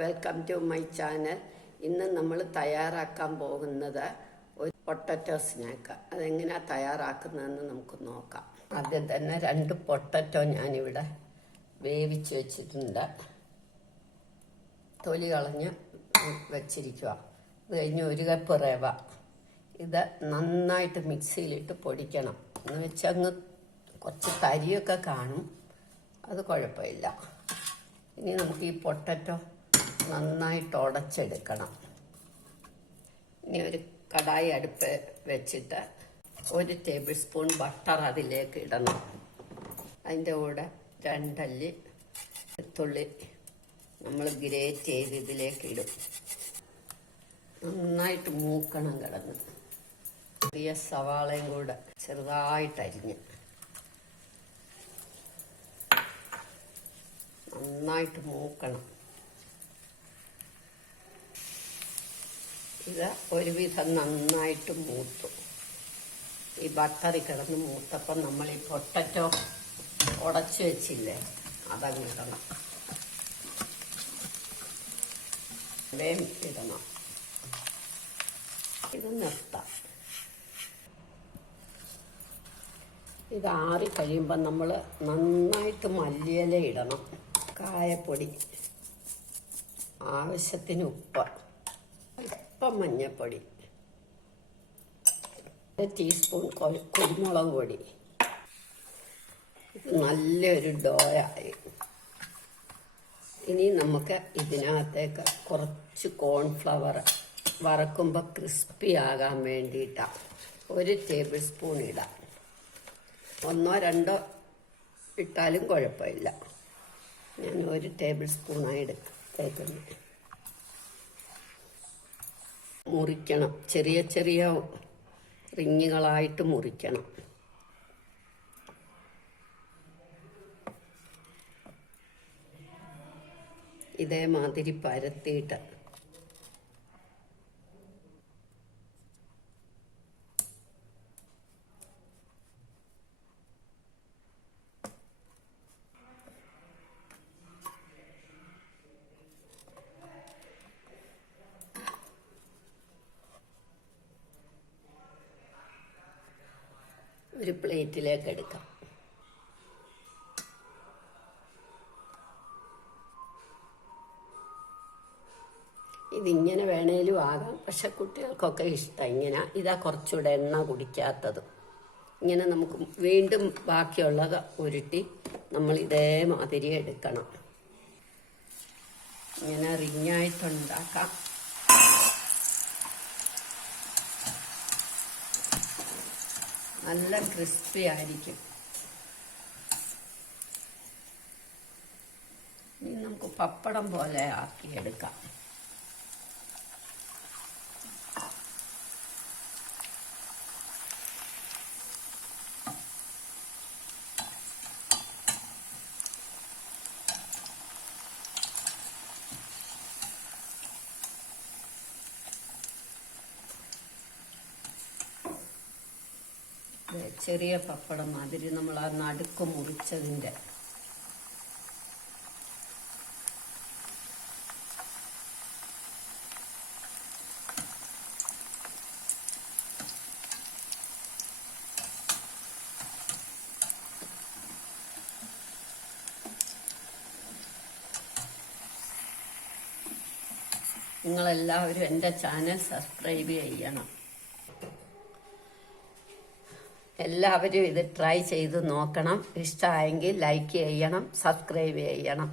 Welcome to my channel. ഇന്ന് നമ്മൾ തയ്യാറാക്കാൻ പോകുന്നത് ഒരു പൊട്ടറ്റോ സ്നാക്ക്. അതെങ്ങനെയാണ് തയ്യാറാക്കുന്നതെന്ന് നമുക്ക് നോക്കാം. ആദ്യം തന്നെ 2 പൊട്ടറ്റോ ഞാനിവിടെ വേവിച്ച് വെച്ചിട്ടുണ്ട്. തൊലി കളഞ്ഞ് വെച്ചിരിക്കുക. ഇത് കഴിഞ്ഞ് 1 കപ്പ് റവ. ഇത് നന്നായിട്ട് മിക്സിയിലിട്ട് പൊടിക്കണം. എന്ന് വെച്ചാൽ അങ്ങ് കുറച്ച് തരിയൊക്കെ കാണും, അത് കുഴപ്പമില്ല. ഇനി നമുക്ക് ഈ പൊട്ടറ്റോ നന്നായിട്ട് ഉടച്ചെടുക്കണം. ഇനി ഒരു കടായി അടുപ്പ് വെച്ചിട്ട് 1 ടേബിൾ സ്പൂൺ ബട്ടർ അതിലേക്ക് ഇടണം. അതിൻ്റെ കൂടെ 2 അല്ലി വെളുത്തുള്ളി നമ്മൾ ഗ്രേറ്റ് ചെയ്ത് ഇതിലേക്ക് ഇടും. നന്നായിട്ട് മൂക്കണം കിടന്ന്. ചെറിയ സവാളയും കൂടെ ചെറുതായിട്ട് അരിഞ്ഞ് നന്നായിട്ട് മൂക്കണം. ഇത് ഒരുവിധം നന്നായിട്ട് മൂത്തു. ഈ ബട്ടറിൽ കിടന്ന് മൂത്തപ്പം നമ്മൾ ഈ പൊട്ടറ്റോ ഉടച്ചു വെച്ചില്ലേ, അതങ്ങ് ഇടണം. ഇടണം. ഇത് നിർത്താം. ഇത് ആറി കഴിയുമ്പോൾ നമ്മൾ നന്നായിട്ട് മല്ലിയില ഇടണം. കായപ്പൊടി, ആവശ്യത്തിന് ഉപ്പ്, അല്പം മഞ്ഞൾപ്പൊടി, 1 ടീസ്പൂൺ കുരുമുളക് പൊടി. ഇത് നല്ലൊരു ഡോയായി. ഇനി നമുക്ക് ഇതിനകത്തേക്ക് കുറച്ച് കോൺഫ്ലവർ വറക്കുമ്പോൾ ക്രിസ്പി ആകാൻ വേണ്ടിയിട്ടാണ് 1 ടേബിൾ സ്പൂൺ ഇടാം. 1 or 2 ഇട്ടാലും കുഴപ്പമില്ല. ഞാൻ 1 ടേബിൾ സ്പൂണായി എടുത്തേക്കുന്നു. മുറിക്കണം. ചെറിയ ചെറിയ റിങ്ങുകളായിട്ട് മുറിക്കണം. ഇതേമാതിരി പരത്തിയിട്ട് ഒരു പ്ലേറ്റിലേക്ക് എടുക്കാം. ഇതിങ്ങനെ വേണേലും ആകാം, പക്ഷെ കുട്ടികൾക്കൊക്കെ ഇഷ്ടം ഇങ്ങനെ. ഇതാ കുറച്ചുകൂടെ എണ്ണ കുടിക്കാത്തത്. ഇങ്ങനെ നമുക്ക് വീണ്ടും ബാക്കിയുള്ളത് ഉരുട്ടി നമ്മൾ ഇതേമാതിരി എടുക്കണം. ഇങ്ങനെ റിങ്ങായിട്ടുണ്ടാക്കാം. നല്ല ക്രിസ്പി ആയിരിക്കും. ഇനി നമുക്ക് പപ്പടം പോലെ ആക്കിയെടുക്കാം. ചെറിയ പപ്പടം മാതിരി നമ്മൾ ആ നടുക്ക് മുറിച്ചതിൻ്റെ നിങ്ങളെല്ലാവരും എൻ്റെ ചാനൽ സബ്സ്ക്രൈബ് ചെയ്യണം. എല്ലാവരും ഇത് ട്രൈ ചെയ്ത് നോക്കണം. ഇഷ്ടമായെങ്കിൽ ലൈക്ക് ചെയ്യണം, സബ്സ്ക്രൈബ് ചെയ്യണം.